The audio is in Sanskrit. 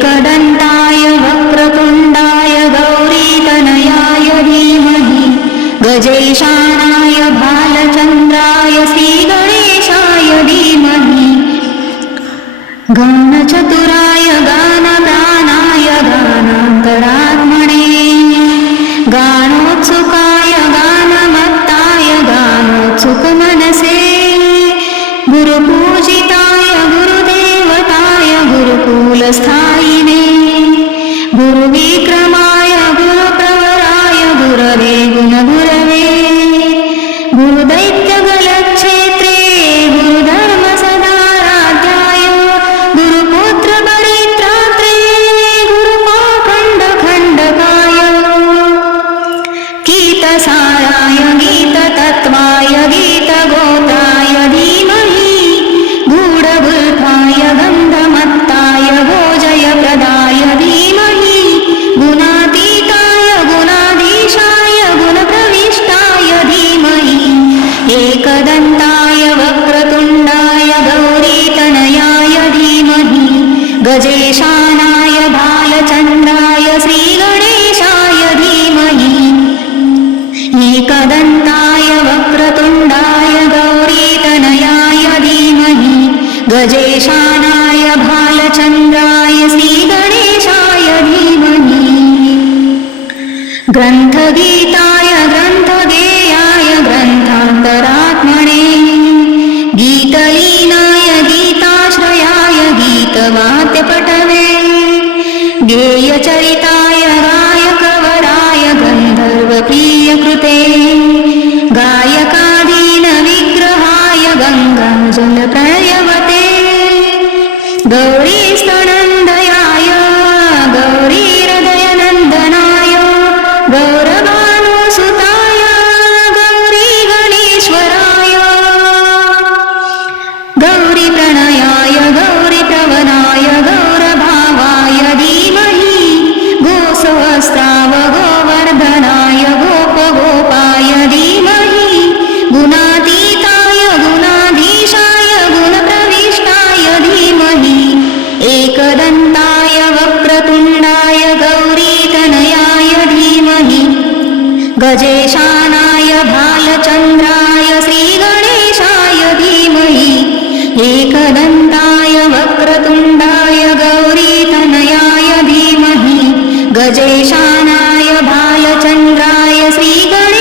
एकदन्ताय वक्रतुण्डाय गौरीतनयाय धीमहि। गजेशानाय भालचन्द्राय श्रीगणेशाय धीमहि। गानचतुराय गानप्राणाय गानान्तरात्मने। गानोत्सुकाय एकदन्ताय वक्रतुण्डाय गौरीतनयाय धीमहि गजेशानाय भालचन्द्राय श्रीगणेशाय धीमहि। एकदन्ताय वक्रतुण्डाय गौरीतनयाय धीमहि गजेशानाय भालचन्द्राय श्रीगणेशाय धीमहि। ग्रन्थगीताय चरिताय गायकवराय गन्धर्वप्रिय कृते गायकादीन विग्रहाय गङ्गाजलप्रणयवते गौरी गजेशानाय भालचन्द्राय श्रीगणेशाय धीमहि एकदन्ताय वक्रतुण्डाय गौरीतनयाय धीमहि गजेशानाय भालचन्द्राय श्रीगणेशाय